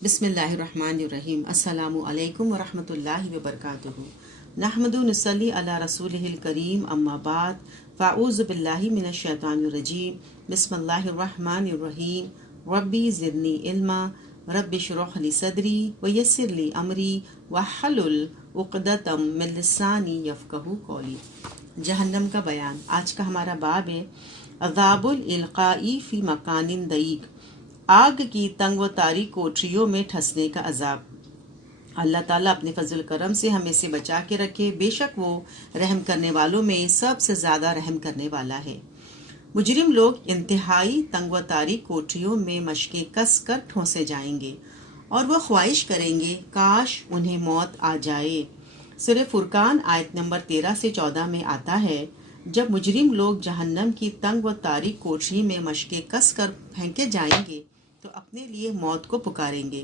بسم اللہ الرحمن الرحیم۔ السلام علیکم ورحمۃ اللہ وبرکاتہ۔ نحمدو نصلی علی رسولہ الکریم، اما بعد فاعوذ باللہ من الشیطان الرجیم، بسم اللہ الرحمن الرحیم۔ ربی زدنی علما، رب اشرح لی صدری ویسر لی امری واحلل عقدۃ من لسانی یفقہوا قولی۔ جہنم کا بیان۔ آج کا ہمارا باب ہے عذاب الالقاء فی مکان ضیق، آگ کی تنگ و تاریک کوٹریوں میں ٹھسنے کا عذاب۔ اللہ تعالیٰ اپنے فضل کرم سے ہمیں سے بچا کے رکھے، بے شک وہ رحم کرنے والوں میں سب سے زیادہ رحم کرنے والا ہے۔ مجرم لوگ انتہائی تنگ و تاریک کوٹریوں میں مشقیں کس کر ٹھونسے جائیں گے اور وہ خواہش کریں گے کاش انہیں موت آ جائے۔ سورہ فرقان آیت نمبر 13 سے 14 میں آتا ہے، جب مجرم لوگ جہنم کی تنگ و تاریک کوٹری میں مشقیں کس کر پھینکے جائیں گے تو اپنے لیے موت کو پکاریں گے۔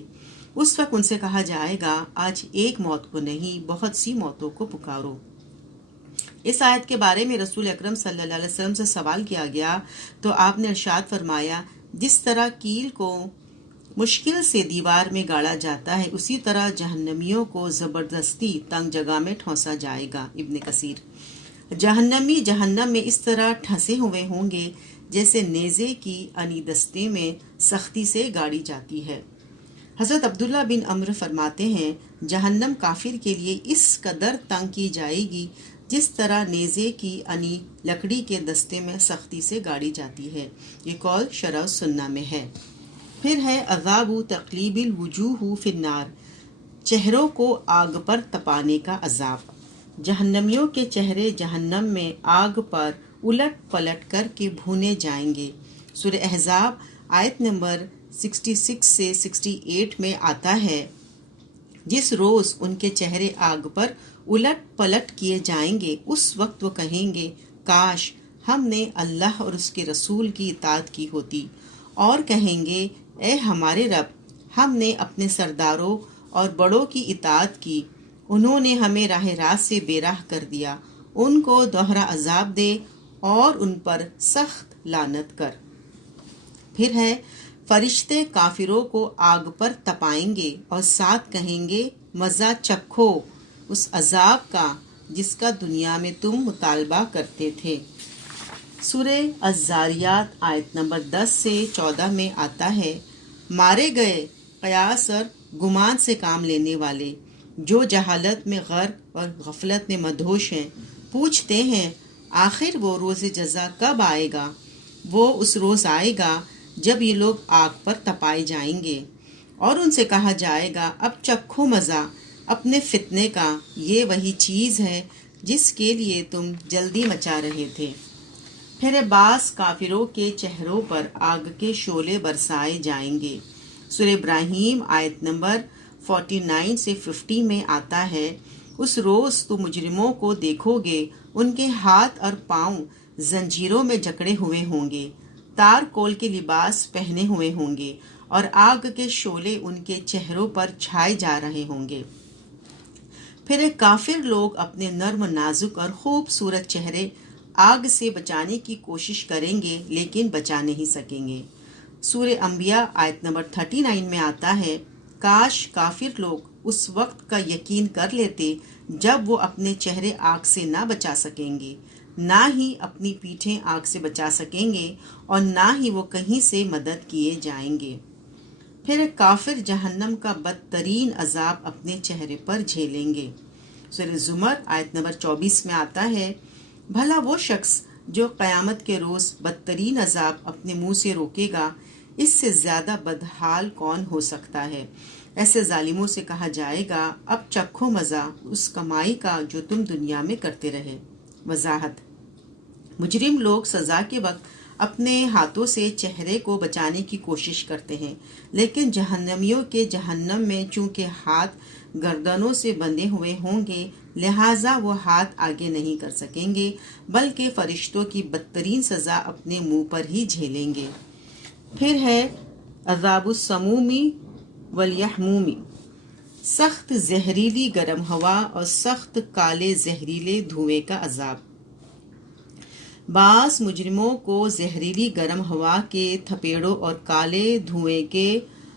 اس وقت ان سے کہا جائے گا آج ایک موت کو نہیں بہت سی موتوں کو پکارو۔ اس آیت کے بارے میں رسول اکرم صلی اللہ علیہ وسلم سے سوال کیا گیا تو آپ نے ارشاد فرمایا، جس طرح کیل کو مشکل سے دیوار میں گاڑا جاتا ہے اسی طرح جہنمیوں کو زبردستی تنگ جگہ میں ٹھونسا جائے گا۔ ابن کثیر۔ جہنمی جہنم میں اس طرح ٹھنسے ہوئے ہوں گے جیسے نیزے کی انی دستے میں سختی سے گاڑی جاتی ہے۔ حضرت عبداللہ بن عمر فرماتے ہیں، جہنم کافر کے لیے اس قدر تنگ کی جائے گی جس طرح نیزے کی انی لکڑی کے دستے میں سختی سے گاڑی جاتی ہے۔ یہ قول شرح سنہ میں ہے۔ پھر ہے عذاب تقلیب الوجوہ فی النار، چہروں کو آگ پر تپانے کا عذاب۔ جہنمیوں کے چہرے جہنم میں آگ پر الٹ پلٹ کر کے بھونے جائیں گے۔ سورہ احزاب آیت نمبر 66 سے 68 میں آتا ہے، جس روز ان کے چہرے آگ پر الٹ پلٹ کیے جائیں گے اس وقت وہ کہیں گے کاش ہم نے اللہ اور اس کے رسول کی اطاعت کی ہوتی، اور کہیں گے اے ہمارے رب، ہم نے اپنے سرداروں اور بڑوں کی اطاعت کی، انہوں نے ہمیں راہ راست سے بے راہ کر دیا، ان کو دوہرا عذاب دے اور ان پر سخت لعنت کر۔ پھر ہے فرشتے کافروں کو آگ پر تپائیں گے اور ساتھ کہیں گے مزہ چکھو اس عذاب کا جس کا دنیا میں تم مطالبہ کرتے تھے۔ سورہ الذاریات آیت نمبر 10 سے 14 میں آتا ہے، مارے گئے قیاس اور گمان سے کام لینے والے جو جہالت میں غرق اور غفلت میں مدہوش ہیں، پوچھتے ہیں آخر وہ روز جزا کب آئے گا؟ وہ اس روز آئے گا جب یہ لوگ آگ پر تپائے جائیں گے اور ان سے کہا جائے گا اب چکھو مزہ اپنے فتنے کا، یہ وہی چیز ہے جس کے لیے تم جلدی مچا رہے تھے۔ پھر بعض کافروں کے چہروں پر آگ کے شعلے برسائے جائیں گے۔ سورہ ابراہیم آیت نمبر 49 سے 50 میں آتا ہے، اس روز تو مجرموں کو دیکھو گے، ان کے ہاتھ اور پاؤں زنجیروں میں جکڑے ہوئے ہوں گے، تار کول کے لباس پہنے ہوئے ہوں گے اور آگ کے شعلے ان کے چہروں پر چھائے جا رہے ہوں گے۔ پھر کافر لوگ اپنے نرم و نازک اور خوبصورت چہرے آگ سے بچانے کی کوشش کریں گے لیکن بچا نہیں سکیں گے۔ سورہ انبیاء آیت نمبر 39 میں آتا ہے، کاش کافر لوگ اس وقت کا یقین کر لیتے جب وہ اپنے چہرے آگ سے نہ بچا سکیں گے، نہ ہی اپنی پیٹھیں آگ سے بچا سکیں گے اور نہ ہی وہ کہیں سے مدد کیے جائیں گے۔ پھر کافر جہنم کا بدترین عذاب اپنے چہرے پر جھیلیں گے۔ سورہ زمر آیت نمبر 24 میں آتا ہے، بھلا وہ شخص جو قیامت کے روز بدترین عذاب اپنے منہ سے روکے گا، اس سے زیادہ بدحال کون ہو سکتا ہے؟ ایسے ظالموں سے کہا جائے گا اب چکھو مزہ اس کمائی کا جو تم دنیا میں کرتے رہے۔ وضاحت۔ مجرم لوگ سزا کے وقت اپنے ہاتھوں سے چہرے کو بچانے کی کوشش کرتے ہیں، لیکن جہنمیوں کے جہنم میں چونکہ ہاتھ گردنوں سے بندھے ہوئے ہوں گے لہٰذا وہ ہاتھ آگے نہیں کر سکیں گے بلکہ فرشتوں کی بدترین سزا اپنے منہ پر ہی جھیلیں گے۔ پھر ہے عذاب السمومی والیحمومی، سخت زہریلی گرم ہوا اور سخت کالے زہریلے دھوئیں کا عذاب۔ بعض مجرموں کو زہریلی گرم ہوا کے تھپیڑوں اور کالے دھوئیں کے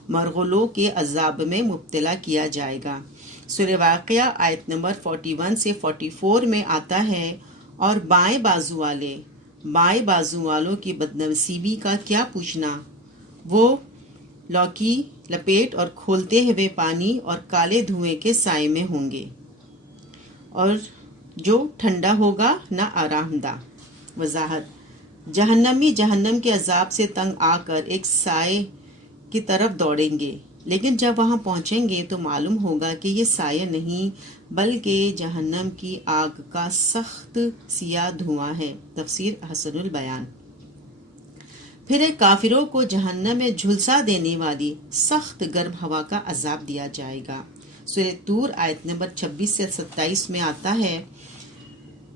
مرغلوں کے عذاب میں مبتلا کیا جائے گا۔ سورہ واقعہ آیت نمبر 41 سے 44 میں آتا ہے، اور بائیں بازو والوں کی بدنصیبی کا کیا پوچھنا، وہ لوکی لپیٹ اور کھولتے ہوئے پانی اور کالے دھوئیں کے سائے میں ہوں گے، اور جو ٹھنڈا ہوگا نہ آرام دہ۔ وضاحت: جہنمی جہنم کے عذاب سے تنگ آ کر ایک سائے کی طرف دوڑیں گے، لیکن جب وہاں پہنچیں گے تو معلوم ہوگا کہ یہ سایہ نہیں بلکہ جہنم کی آگ کا سخت سیاہ دھواں ہے۔ تفسیر حسن البیان۔ پھر ایک کافروں کو جہنم میں جھلسا دینے والی سخت گرم ہوا کا عذاب دیا جائے گا۔ سورہ طور آیت نمبر 26 سے 27 میں آتا ہے،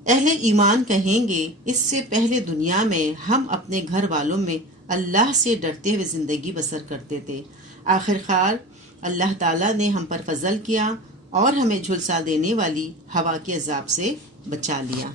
اہل ایمان کہیں گے، اس سے پہلے دنیا میں ہم اپنے گھر والوں میں اللہ سے ڈرتے ہوئے زندگی بسر کرتے تھے، آخر کار اللہ تعالیٰ نے ہم پر فضل کیا اور ہمیں جھلسا دینے والی ہوا کے عذاب سے بچا لیا۔